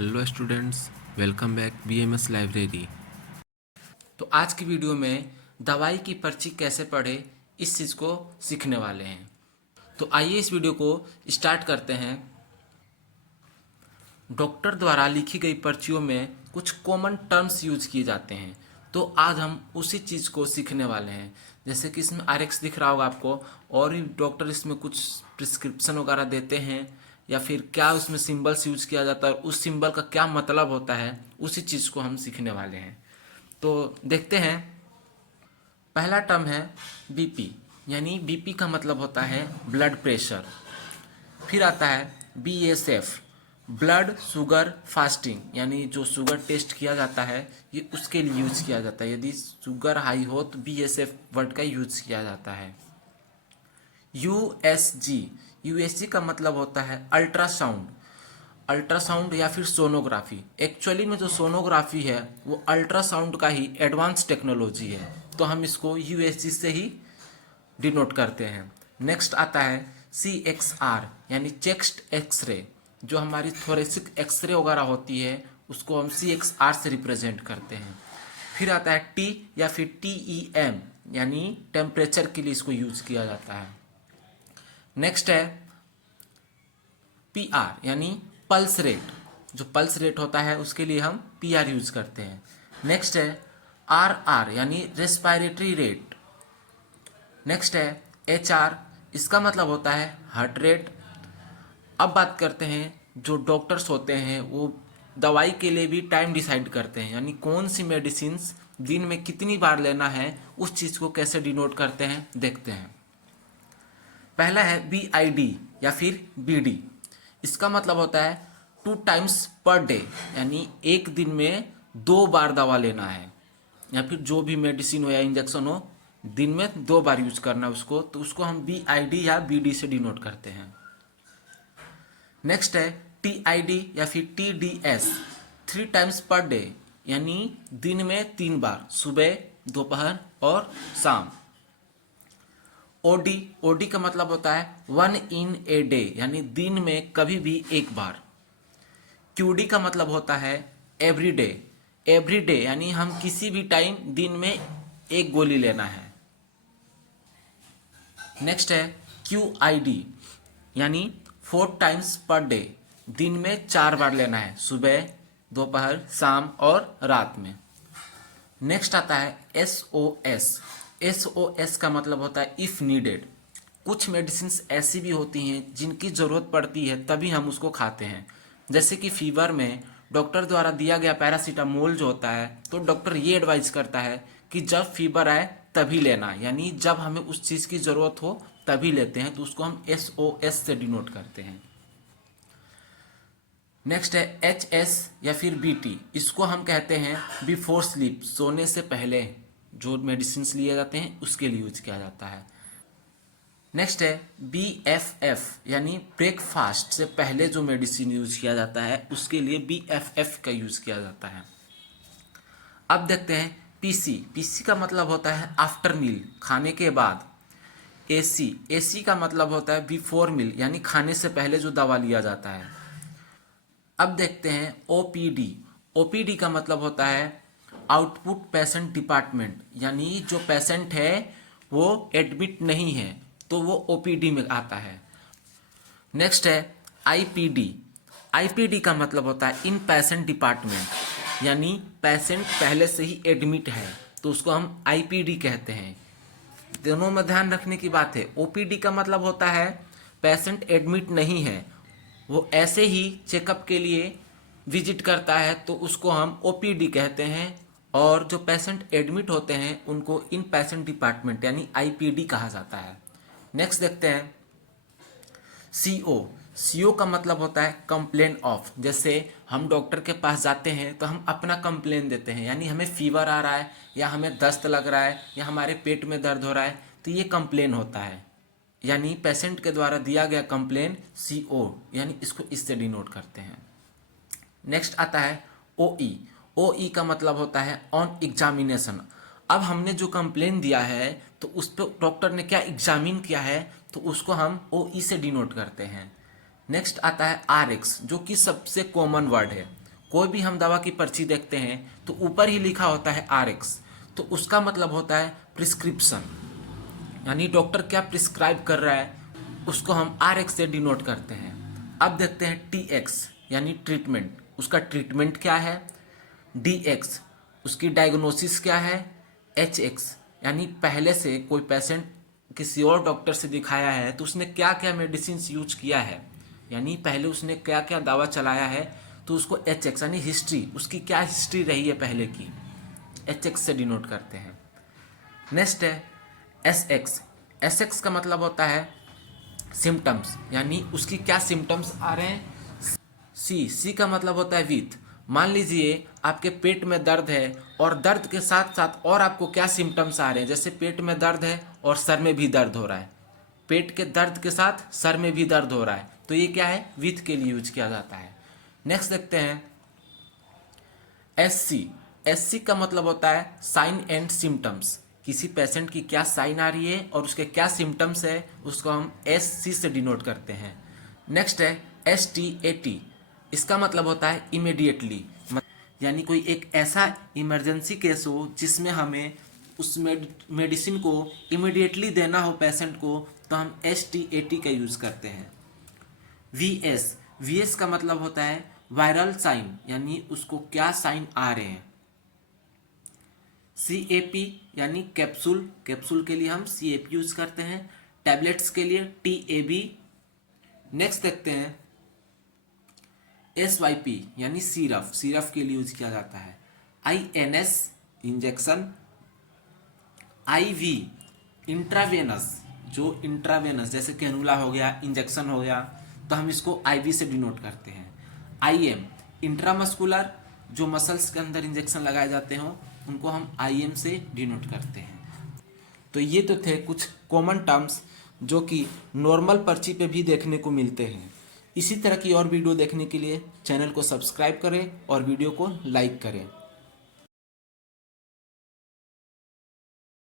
Hello students, welcome back BMS library. तो आज की वीडियो में दवाई की पर्ची कैसे पढ़े इस चीज़ को सीखने वाले हैं। तो आइए इस वीडियो को स्टार्ट करते हैं। डॉक्टर द्वारा लिखी गई पर्चियों में कुछ कॉमन टर्म्स यूज किए जाते हैं, तो आज हम उसी चीज़ को सीखने वाले हैं। जैसे कि इसमें RX दिख रहा होगा आपको, और भी डॉक्टर इसमें कुछ प्रिस्क्रिप्शन वगैरह देते हैं, या फिर क्या उसमें सिंबल्स यूज किया जाता है और उस सिंबल का क्या मतलब होता है, उसी चीज़ को हम सीखने वाले हैं। तो देखते हैं। पहला टर्म है बीपी, यानी बीपी का मतलब होता है ब्लड प्रेशर। फिर आता है BSF, ब्लड शुगर फास्टिंग, यानी जो शुगर टेस्ट किया जाता है ये उसके लिए यूज किया जाता है। यदि शुगर हाई हो तो BSF वर्ड का यूज किया जाता है। USG का मतलब होता है अल्ट्रासाउंड। अल्ट्रासाउंड या फिर सोनोग्राफी। एक्चुअली में जो सोनोग्राफी है वो अल्ट्रासाउंड का ही एडवांस टेक्नोलॉजी है, तो हम इसको USG से ही डिनोट करते हैं। नेक्स्ट आता है CXR, यानी चेस्ट एक्सरे। जो हमारी थोरेसिक एक्सरे वगैरह होती है उसको हम CXR से रिप्रेजेंट करते हैं। फिर आता है T या फिर TEM, यानी टेम्परेचर के लिए इसको यूज किया जाता है। नेक्स्ट है PR, यानी पल्स रेट। जो पल्स रेट होता है उसके लिए हम PR यूज करते हैं। नेक्स्ट है RR, यानी रेस्पिरेटरी रेट। नेक्स्ट है HR, इसका मतलब होता है हार्ट रेट। अब बात करते हैं, जो डॉक्टर्स होते हैं वो दवाई के लिए भी टाइम डिसाइड करते हैं, यानी कौन सी मेडिसिन दिन में कितनी बार लेना है, उस चीज़ को कैसे डिनोट करते हैं देखते हैं। पहला है BID या फिर BD। इसका मतलब होता है 2 टाइम्स पर डे, यानी एक दिन में 2 बार दवा लेना है, या फिर जो भी मेडिसिन हो या इंजेक्शन हो दिन में 2 बार यूज करना है उसको, तो उसको हम BID या BD से डिनोट करते हैं। नेक्स्ट है TID या फिर TDS, 3 टाइम्स पर डे, यानी दिन में 3 बार, सुबह, दोपहर और शाम। OD का मतलब होता है 1 इन ए डे, यानी दिन में कभी भी एक बार। QD का मतलब होता है एवरी डे, यानी हम किसी भी टाइम दिन में एक गोली लेना है। नेक्स्ट है QID, यानी 4 टाइम्स पर डे, दिन में 4 बार लेना है, सुबह, दोपहर, शाम और रात में। नेक्स्ट आता है SOS का मतलब होता है इफ़ नीडेड। कुछ मेडिसिन ऐसी भी होती हैं जिनकी ज़रूरत पड़ती है तभी हम उसको खाते हैं। जैसे कि फीवर में डॉक्टर द्वारा दिया गया पैरासीटामोल जो होता है, तो डॉक्टर ये एडवाइस करता है कि जब फीवर आए तभी लेना, यानी जब हमें उस चीज़ की ज़रूरत हो तभी लेते हैं, तो उसको हम SOS से डिनोट करते हैं। नेक्स्ट है HS या फिर BT। इसको हम कहते हैं बिफोर स्लीप, सोने से पहले जो मेडिसिन लिए जाते हैं उसके लिए यूज किया जाता है। नेक्स्ट है BFF, यानी ब्रेकफास्ट से पहले जो मेडिसिन यूज किया जाता है उसके लिए BFF का यूज किया जाता है। अब देखते हैं PC का मतलब होता है आफ्टर मील, खाने के बाद। AC का मतलब होता है बिफोर मील, यानी खाने से पहले जो दवा लिया जाता है। अब देखते हैं OPD का मतलब होता है आउटपुट पेशेंट डिपार्टमेंट, यानी जो पेशेंट है वो एडमिट नहीं है तो वो OPD में आता है। नेक्स्ट है IPD का मतलब होता है इन पेशेंट डिपार्टमेंट, यानी पेशेंट पहले से ही एडमिट है तो उसको हम IPD कहते हैं। दोनों में ध्यान रखने की बात है, OPD का मतलब होता है पेशेंट एडमिट नहीं है, वो ऐसे ही चेकअप के लिए विजिट करता है तो उसको हम OPD कहते हैं, और जो पेशेंट एडमिट होते हैं उनको इन पेशेंट डिपार्टमेंट यानी IPD कहा जाता है। नेक्स्ट देखते हैं CO का मतलब होता है कंप्लेन ऑफ। जैसे हम डॉक्टर के पास जाते हैं तो हम अपना कंप्लेन देते हैं, यानी हमें फीवर आ रहा है या हमें दस्त लग रहा है या हमारे पेट में दर्द हो रहा है, तो ये कंप्लेन होता है, यानी पेशेंट के द्वारा दिया गया कंप्लेन CO, यानी इसको इससे डिनोट करते हैं। नेक्स्ट आता है OE का मतलब होता है ऑन एग्जामिनेशन। अब हमने जो कंप्लेन दिया है तो उस पर डॉक्टर ने क्या एग्जामिन किया है, तो उसको हम OE से डिनोट करते हैं। नेक्स्ट आता है RX, जो कि सबसे कॉमन वर्ड है। कोई भी हम दवा की पर्ची देखते हैं तो ऊपर ही लिखा होता है RX, तो उसका मतलब होता है प्रिस्क्रिप्शन, यानी डॉक्टर क्या प्रिस्क्राइब कर रहा है उसको हम RX से डिनोट करते हैं। अब देखते हैं TX यानी ट्रीटमेंट, उसका ट्रीटमेंट क्या है। DX उसकी डायग्नोसिस क्या है। HX यानी पहले से कोई पेशेंट किसी और डॉक्टर से दिखाया है तो उसने क्या क्या मेडिसिन यूज किया है, यानी पहले उसने क्या क्या दवा चलाया है, तो उसको HX यानी हिस्ट्री, उसकी क्या हिस्ट्री रही है पहले की, HX से डिनोट करते हैं। नेक्स्ट है SX। SX का मतलब होता है सिम्टम्स, यानी उसकी क्या सिम्टम्स आ रहे हैं। C का मतलब होता है विथ। मान लीजिए आपके पेट में दर्द है और दर्द के साथ साथ और आपको क्या सिम्टम्स आ रहे हैं, जैसे पेट में दर्द है और सर में भी दर्द हो रहा है, पेट के दर्द के साथ सर में भी दर्द हो रहा है, तो ये क्या है, विथ के लिए यूज किया जाता है। नेक्स्ट देखते हैं SC का मतलब होता है साइन एंड सिम्टम्स, किसी पेशेंट की क्या साइन आ रही है और उसके क्या सिम्टम्स है उसको हम SC से डिनोट करते हैं। नेक्स्ट है STAT, इसका मतलब होता है इमीडिएटली, यानी कोई एक ऐसा इमरजेंसी केस हो जिसमें हमें उस मेडिसिन को इमीडिएटली देना हो पेशेंट को, तो हम STAT का यूज़ करते हैं। VS का मतलब होता है वायरल साइन, यानी उसको क्या साइन आ रहे हैं। CAP यानी कैप्सूल के लिए हम CAP यूज करते हैं, टैबलेट्स के लिए TAB। नेक्स्ट देखते हैं SYP यानी सिरप के लिए यूज किया जाता है। INS इंजेक्शन, IV इंट्रावेनस, जो इंट्रावेनस जैसे कैनुला हो गया, इंजेक्शन हो गया, तो हम इसको IV से डिनोट करते हैं। IM इंट्रामस्कुलर, जो मसल्स के अंदर इंजेक्शन लगाए जाते हों उनको हम IM से डिनोट करते हैं। तो ये तो थे कुछ कॉमन टर्म्स जो कि नॉर्मल पर्ची पे भी देखने को मिलते हैं। इसी तरह की और वीडियो देखने के लिए चैनल को सब्सक्राइब करें और वीडियो को लाइक करें।